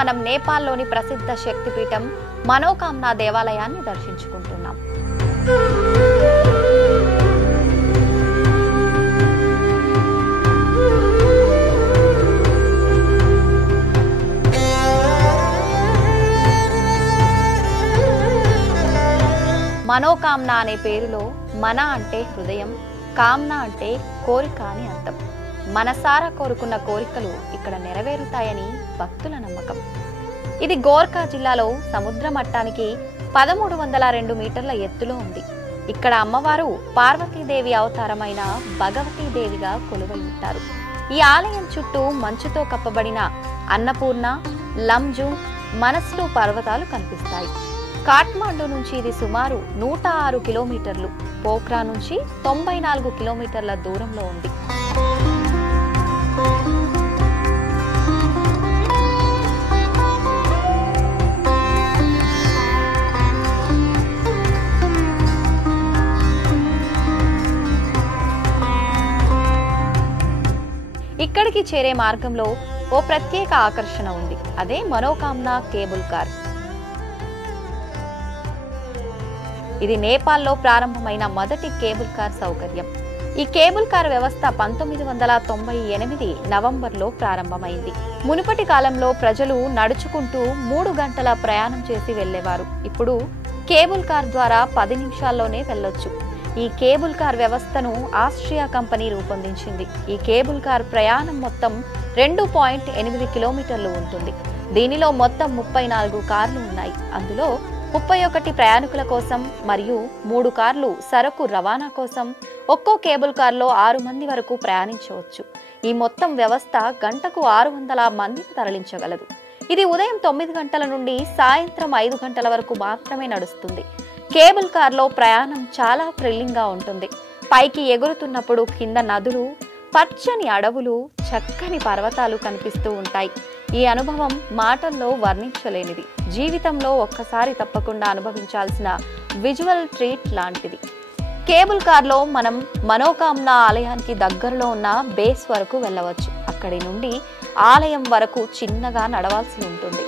మనం నేపాల్లోని ప్రసిద్ధ శక్తిపీఠం మనోకామ్నా దేవాలయాన్ని దర్శించుకుంటున్నాం. మనోకామ్నా అనే పేరులో మన అంటే హృదయం, కామ్నా అంటే కోరిక అని అర్థం. మనసారా కోరుకున్న కోరికలు ఇక్కడ నెరవేరుతాయని భక్తుల నమ్మకం. ఇది గోర్ఖా జిల్లాలో సముద్ర మట్టానికి 1302 మీటర్ల ఎత్తులో ఉంది. ఇక్కడ అమ్మవారు పార్వతీదేవి అవతారమైన భగవతీదేవిగా కొలువై ఉంటారు. ఈ ఆలయం చుట్టూ మంచుతో కప్పబడిన అన్నపూర్ణ, లంజుంగ్, మనస్లు పర్వతాలు కనిపిస్తాయి. కాఠ్మండు నుంచి ఇది సుమారు 106 కిలోమీటర్లు, పోఖ్రా నుంచి 94 కిలోమీటర్ల దూరంలో ఉంది. ఇక్కడికి చేరే మార్గంలో ఓ ప్రత్యేక ఆకర్షణ ఉంది. అదే మనోకామ్నా కేబుల్ కార్. ఇది నేపాల్లో ప్రారంభమైన మొదటి కేబుల్ కార్ సౌకర్యం. ఈ కేబుల్ కార్ వ్యవస్థ 1998 నవంబర్లో ప్రారంభమైంది. మునుపటి కాలంలో ప్రజలు నడుచుకుంటూ 3 గంటల ప్రయాణం చేసి వెళ్లేవారు. ఇప్పుడు కేబుల్ కార్ ద్వారా 10 నిమిషాల్లోనే వెళ్ళొచ్చు. ఈ కేబుల్ కార్ వ్యవస్థను ఆస్ట్రియా కంపెనీ రూపొందించింది. ఈ కేబుల్ కార్ ప్రయాణం మొత్తం 2.8 కిలోమీటర్లు ఉంటుంది. దీనిలో మొత్తం 34 కార్లు ఉన్నాయి. అందులో 31 ప్రయాణికుల కోసం మరియు 3 కార్లు సరకు రవాణా కోసం. ఒక్కో కేబుల్ కార్లో 6 మంది వరకు ప్రయాణించవచ్చు. ఈ మొత్తం వ్యవస్థ గంటకు 600 మందిని తరలించగలదు. ఇది ఉదయం 9 గంటల నుండి సాయంత్రం 5 గంటల వరకు మాత్రమే నడుస్తుంది. కేబుల్ కార్లో ప్రయాణం చాలా థ్రిల్లింగ్ గా ఉంటుంది. పైకి ఎగురుతున్నప్పుడు కింద నదులు, పచ్చని అడవులు, చక్కని పర్వతాలు కనిపిస్తూ ఉంటాయి. ఈ అనుభవం మాటల్లో వర్ణించలేనిది. జీవితంలో ఒక్కసారి తప్పకుండా అనుభవించాల్సిన విజువల్ ట్రీట్ లాంటిది. కేబుల్ కార్లో మనం మనోకామ్నా ఆలయానికి దగ్గరలో ఉన్న బేస్ వరకు వెళ్ళవచ్చు. అక్కడి నుండి ఆలయం వరకు చిన్నగా నడవాల్సి ఉంటుంది.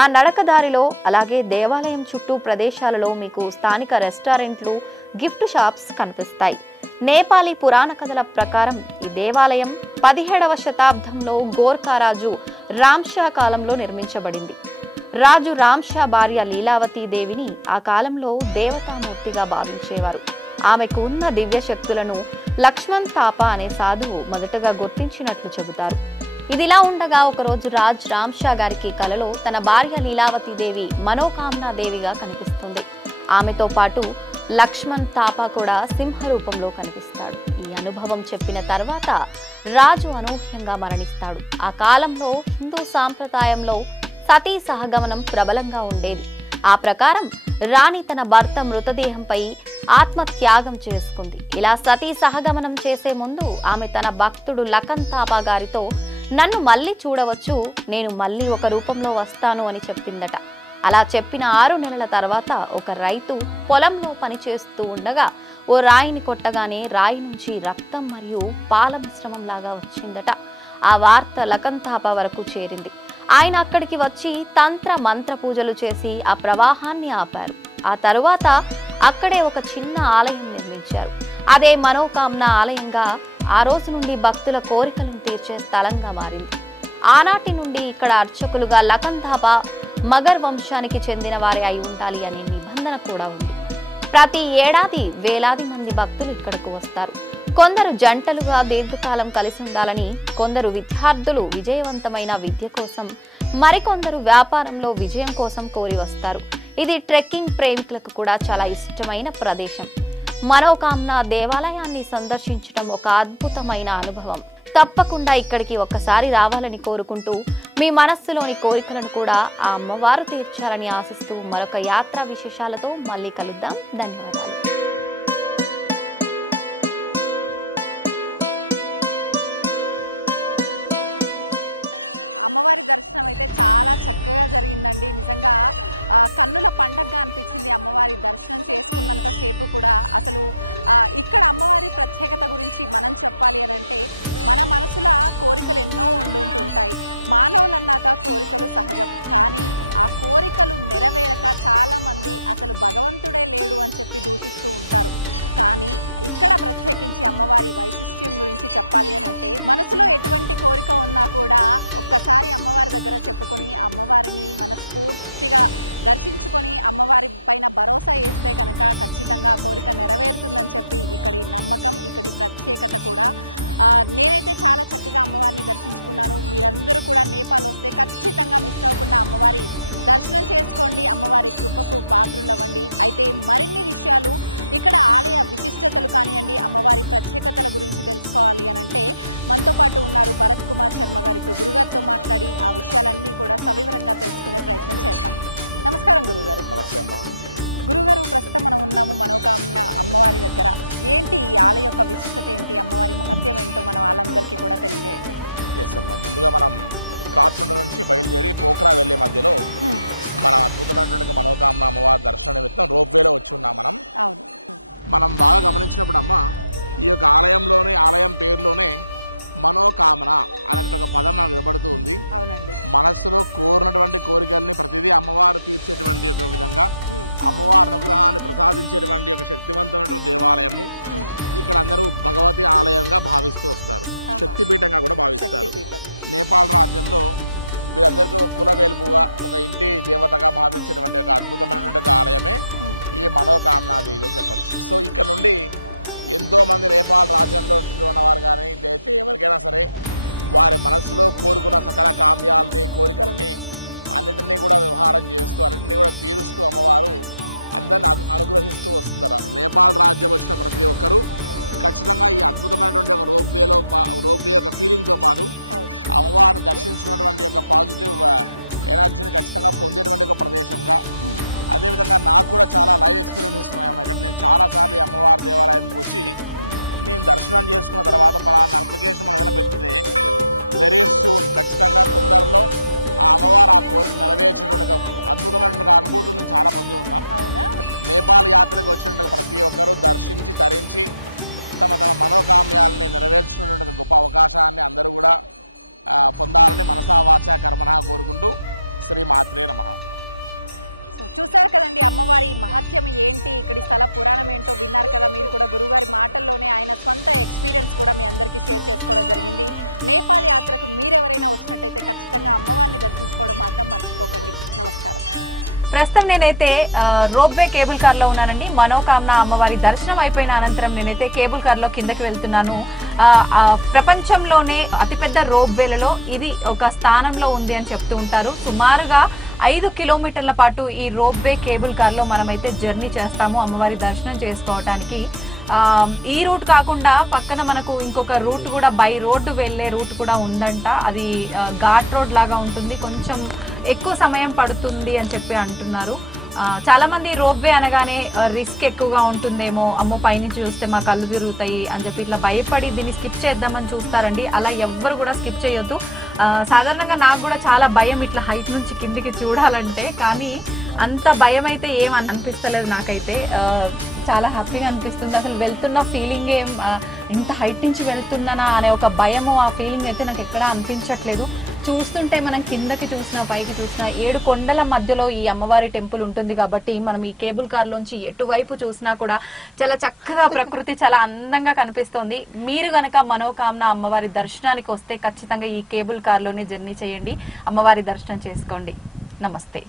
ఆ నడకదారిలో అలాగే దేవాలయం చుట్టూ ప్రదేశాలలో మీకు స్థానిక రెస్టారెంట్లు, గిఫ్ట్ షాప్స్ కనిపిస్తాయి. నేపాలీ పురాణ కథల ప్రకారం ఈ దేవాలయం 17వ శతాబ్దంలో గోర్ఖా రాజు రామ్షా కాలంలో నిర్మించబడింది. రాజు రామ్షా భార్య లీలావతీ దేవిని ఆ కాలంలో దేవతామూర్తిగా భావించేవారు. ఆమెకు ఉన్న దివ్య శక్తులను లక్ష్మణ్ తాపా అనే సాధువు మొదటగా గుర్తించినట్లు చెబుతారు. ఇదిలా ఉండగా ఒకరోజు రాజ్ రామ్షా గారికి కలలో తన భార్య లీలావతీ దేవి మనోకామ్నా దేవిగా కనిపిస్తుంది. ఆమెతో పాటు లక్ష్మణ్ తాపా కూడా సింహ రూపంలో కనిపిస్తాడు. ఈ అనుభవం చెప్పిన తర్వాత రాజు అనూహ్యంగా మరణిస్తాడు. ఆ కాలంలో హిందూ సాంప్రదాయంలో సతీ సహగమనం ప్రబలంగా ఉండేది. ఆ ప్రకారం రాణి తన భర్త మృతదేహంపై ఆత్మత్యాగం చేసుకుంది. ఇలా సతీ సహగమనం చేసే ముందు ఆమె తన భక్తుడు లఖన్ తాపా గారితో నన్ను మళ్ళీ చూడవచ్చు, నేను మళ్ళీ ఒక రూపంలో వస్తాను అని చెప్పిందట. అలా చెప్పిన 6 నెలల తర్వాత ఒక రైతు పొలంలో పనిచేస్తూ ఉండగా ఓ రాయిని కొట్టగానే రాయి నుంచి రక్తం మరియు పాల మిశ్రమం లాగా వచ్చిందట. ఆ వార్త లఖన్ తాపా వరకు చేరింది. ఆయన అక్కడికి వచ్చి తంత్ర మంత్ర పూజలు చేసి ఆ ప్రవాహాన్ని ఆపారు. ఆ తరువాత అక్కడే ఒక చిన్న ఆలయం నిర్మించారు. అదే మనోకామన ఆలయంగా ఆ రోజు నుండి భక్తుల కోరికలను తీర్చే స్థలంగా మారింది. ఆనాటి నుండి ఇక్కడ అర్చకులుగా లఖన్ తాపా మగర్ వంశానికి చెందిన వారే అయి ఉండాలి అనే నిబంధన కూడా ఉంది. ప్రతి ఏడాది వేలాది మంది భక్తులు ఇక్కడకు వస్తారు. కొందరు జంటలుగా దీర్ఘకాలం కలిసి ఉండాలని, కొందరు విద్యార్థులు విజయవంతమైన విద్య కోసం, మరికొందరు వ్యాపారంలో విజయం కోసం కోరి వస్తారు. ఇది ట్రెక్కింగ్ ప్రేమికులకు కూడా చాలా ఇష్టమైన ప్రదేశం. మనోకామన దేవాలయాన్ని సందర్శించడం ఒక అద్భుతమైన అనుభవం. తప్పకుండా ఇక్కడికి ఒక్కసారి రావాలని కోరుకుంటూ మీ మనస్సులోని కోరికలను కూడా ఆ అమ్మవారు తీర్చాలని ఆశిస్తూ మరొక యాత్రా విశేషాలతో మళ్ళీ కలుద్దాం. ధన్యవాదాలు. ప్రస్తుతం నేనైతే రోప్వే కేబుల్ కార్ లో ఉన్నానండి. మనోకామన అమ్మవారి దర్శనం అయిపోయిన అనంతరం నేనైతే కేబుల్ కార్ లో కిందకి వెళ్తున్నాను. ప్రపంచంలోనే అతిపెద్ద రోప్వేలలో ఇది ఒక స్థానంలో ఉంది అని చెప్తూ ఉంటారు. సుమారుగా 5 కిలోమీటర్ల పాటు ఈ రోప్వే కేబుల్ కార్ లో మనమైతే జర్నీ చేస్తాము అమ్మవారి దర్శనం చేసుకోవడానికి. ఈ రూట్ కాకుండా పక్కన మనకు ఇంకొక రూట్ కూడా బై రోడ్డు వెళ్లే రూట్ కూడా ఉందంట. అది ఘాట్ రోడ్ లాగా ఉంటుంది, కొంచెం ఎక్కువ సమయం పడుతుంది అని చెప్పి అంటున్నారు. చాలా మంది రోప్వే అనగానే రిస్క్ ఎక్కువగా ఉంటుందేమో, అమ్మో పైనుంచి చూస్తే మా కళ్ళు తిరుగుతాయి అని చెప్పి ఇట్లా భయపడి దీన్ని స్కిప్ చేద్దామని చూస్తారండి. అలా ఎవ్వరు కూడా స్కిప్ చేయొద్దు. సాధారణంగా నాకు కూడా చాలా భయం ఇట్లా హైట్ నుంచి కిందికి చూడాలంటే, కానీ అంత భయం అయితే ఏం అనిపిస్తలేదు నాకైతే. చాలా హ్యాపీగా అనిపిస్తుంది. అసలు వెళ్తున్న ఫీలింగ్ ఇంత హైట్ నుంచి వెళ్తున్నానా అనే ఒక భయము, ఆ ఫీలింగ్ అయితే నాకు ఎక్కడా అనిపించట్లేదు. చూస్తుంటే మనం కిందకి చూసినా పైకి చూసినా 7 కొండల మధ్యలో ఈ అమ్మవారి టెంపుల్ ఉంటుంది కాబట్టి మనం ఈ కేబుల్ కార్ లోంచి ఎటువైపు చూసినా కూడా చాలా చక్కగా ప్రకృతి చాలా అందంగా కనిపిస్తోంది. మీరు గనక మనోకామన అమ్మవారి దర్శనానికి వస్తే ఖచ్చితంగా ఈ కేబుల్ కార్ లోనే జర్నీ చేయండి, అమ్మవారి దర్శనం చేసుకోండి. నమస్తే.